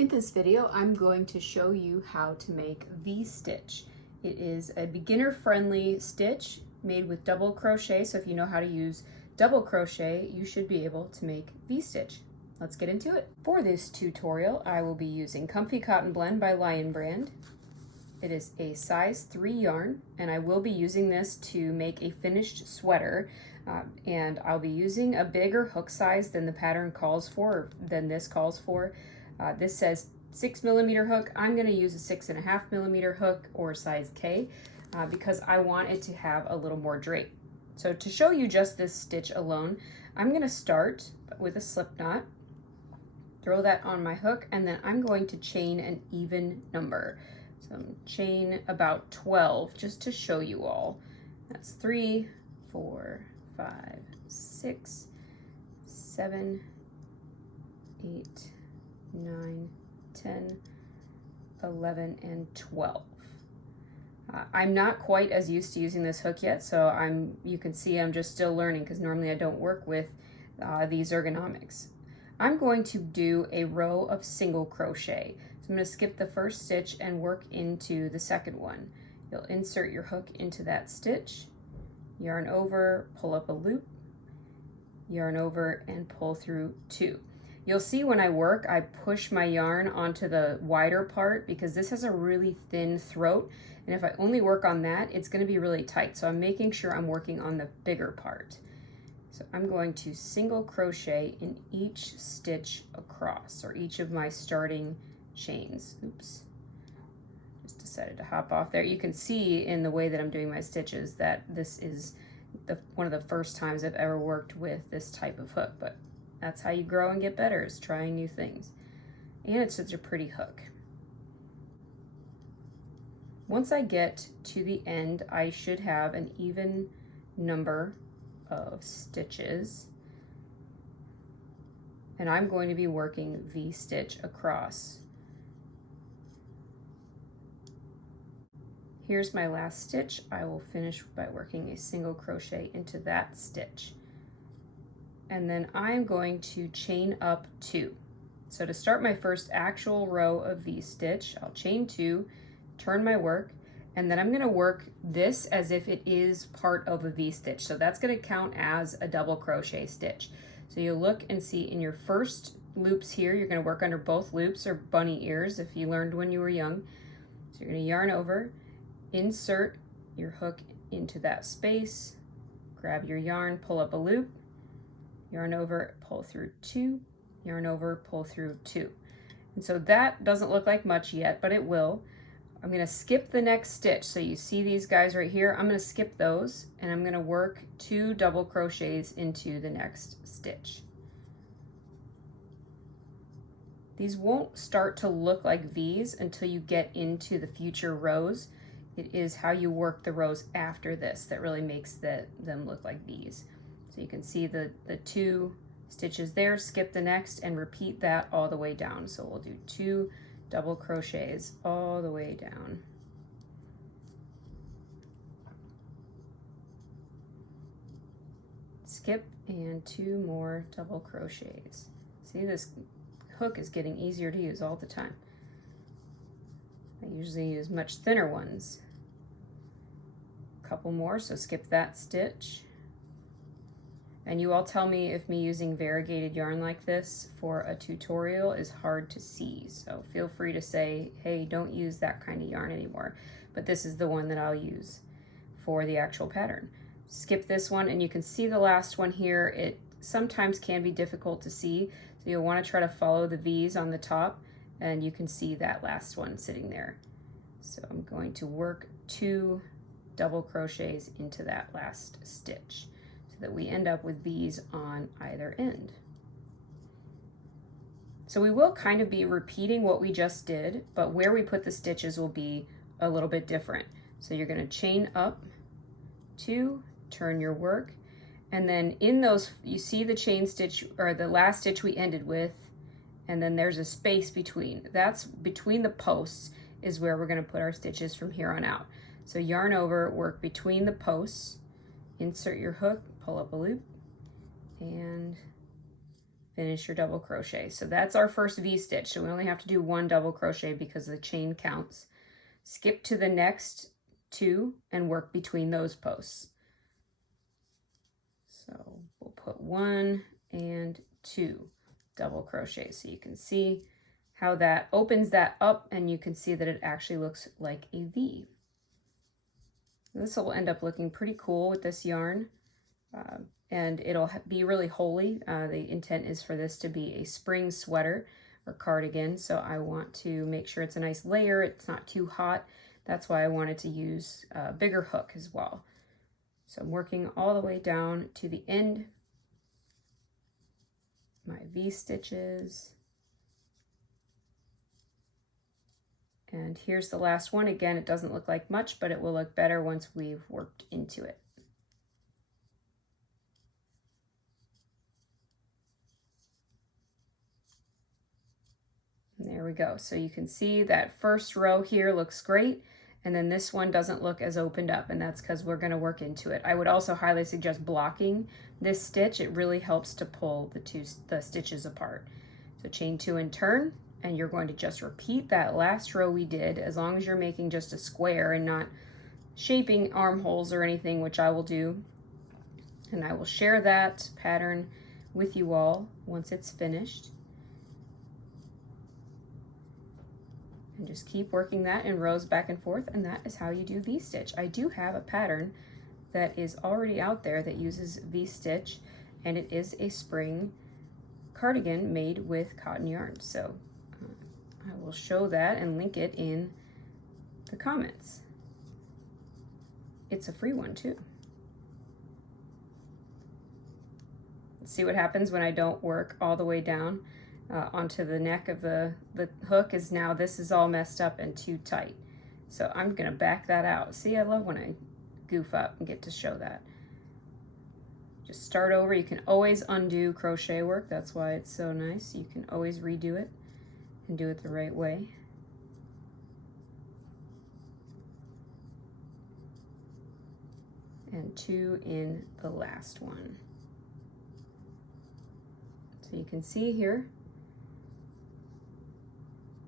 In this video, I'm going to show you how to make V-stitch. It is a beginner-friendly stitch made with double crochet, so if you know how to use double crochet, you should be able to make V-stitch. Let's get into it. For this tutorial, I will be using Comfy Cotton Blend by Lion Brand. It is a size 3 yarn, and I will be using this to make a finished sweater. And I'll be using a bigger hook size than the pattern calls for, or than this calls for. This says 6mm hook. I'm going to use a 6.5mm hook or size K because I want it to have a little more drape. So to show you just this stitch alone, I'm going to start with a slip knot, throw that on my hook, and then I'm going to chain an even number. So I'm chain about 12 just to show you all. That's 3, 4, 5, 6, 7, 8, 9, 10, 11, and 12. I'm not quite as used to using this hook yet, so you can see I'm just still learning because normally I don't work with these ergonomics. I'm going to do a row of single crochet. So I'm going to skip the first stitch and work into the second one. You'll insert your hook into that stitch, yarn over, pull up a loop, yarn over, and pull through 2. You'll see when I work, I push my yarn onto the wider part because this has a really thin throat, and if I only work on that, it's going to be really tight. So I'm making sure I'm working on the bigger part. So I'm going to single crochet in each stitch across, or each of my starting chains. Oops, just decided to hop off there. You can see in the way that I'm doing my stitches that this is one of the first times I've ever worked with this type of hook, but that's how you grow and get better, is trying new things. And it's such a pretty hook. Once I get to the end, I should have an even number of stitches. And I'm going to be working V-stitch across. Here's my last stitch. I will finish by working a single crochet into that stitch. And then I'm going to chain up 2. So to start my first actual row of V-stitch, I'll chain 2, turn my work, and then I'm going to work this as if it is part of a V-stitch. So that's going to count as a double crochet stitch. So you'll look and see in your first loops here, you're going to work under both loops, or bunny ears if you learned when you were young. So you're going to yarn over, insert your hook into that space, grab your yarn, pull up a loop, yarn over, pull through 2, yarn over, pull through 2. And so that doesn't look like much yet, but it will. I'm going to skip the next stitch. So you see these guys right here, I'm going to skip those, and I'm going to work 2 double crochets into the next stitch. These won't start to look like V's until you get into the future rows. It is how you work the rows after this that really makes them look like V's. So you can see the 2 stitches there, skip the next, and repeat that all the way down. So we'll do 2 double crochets all the way down. Skip, and 2 more double crochets. See, this hook is getting easier to use all the time. I usually use much thinner ones. A couple more, so skip that stitch. And you all tell me if me using variegated yarn like this for a tutorial is hard to see. So feel free to say, hey, don't use that kind of yarn anymore. But this is the one that I'll use for the actual pattern. Skip this one, and you can see the last one here. It sometimes can be difficult to see. So you'll want to try to follow the V's on the top, and you can see that last one sitting there. So I'm going to work 2 double crochets into that last stitch, that we end up with V's on either end. So we will kind of be repeating what we just did, but where we put the stitches will be a little bit different. So you're going to chain up 2, turn your work, and then in those, you see the chain stitch, or the last stitch we ended with, and then there's a space between. That's between the posts is where we're going to put our stitches from here on out. So yarn over, work between the posts, insert your hook, pull up a loop, and finish your double crochet. So that's our first V-stitch. So we only have to do 1 double crochet because the chain counts. Skip to the next 2 and work between those posts. So we'll put 1 and 2 double crochet so you can see how that opens that up, and you can see that it actually looks like a V. This will end up looking pretty cool with this yarn, and it'll be really holey. The intent is for this to be a spring sweater or cardigan, so I want to make sure it's a nice layer, it's not too hot. That's why I wanted to use a bigger hook as well. So I'm working all the way down to the end, my V-stitches. And here's the last one. Again, it doesn't look like much, but it will look better once we've worked into it. And there we go. So you can see that first row here looks great, and then this one doesn't look as opened up, and that's because we're going to work into it. I would also highly suggest blocking this stitch. It really helps to pull the stitches apart. So chain 2 and turn. And you're going to just repeat that last row we did, as long as you're making just a square and not shaping armholes or anything, which I will do. And I will share that pattern with you all once it's finished. And just keep working that in rows back and forth, and that is how you do V-stitch. I do have a pattern that is already out there that uses V-stitch, and it is a spring cardigan made with cotton yarn. So I will show that and link it in the comments. It's a free one too. Let's see what happens when I don't work all the way down onto the neck of the hook. Is now this is all messed up and too tight. So I'm gonna back that out. See, I love when I goof up and get to show that. Just start over. You can always undo crochet work. That's why it's so nice. You can always redo it and do it the right way. And 2 in the last one. So you can see here,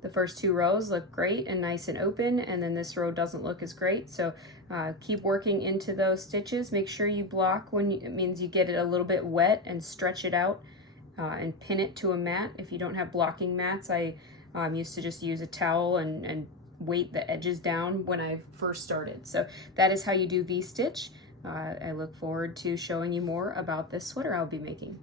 the first 2 rows look great and nice and open, and then this row doesn't look as great. So keep working into those stitches. Make sure you block when it means you get it a little bit wet, and stretch it out and pin it to a mat. If you don't have blocking mats, I used to just use a towel and weight the edges down when I first started. So that is how you do V-stitch. I look forward to showing you more about this sweater I'll be making.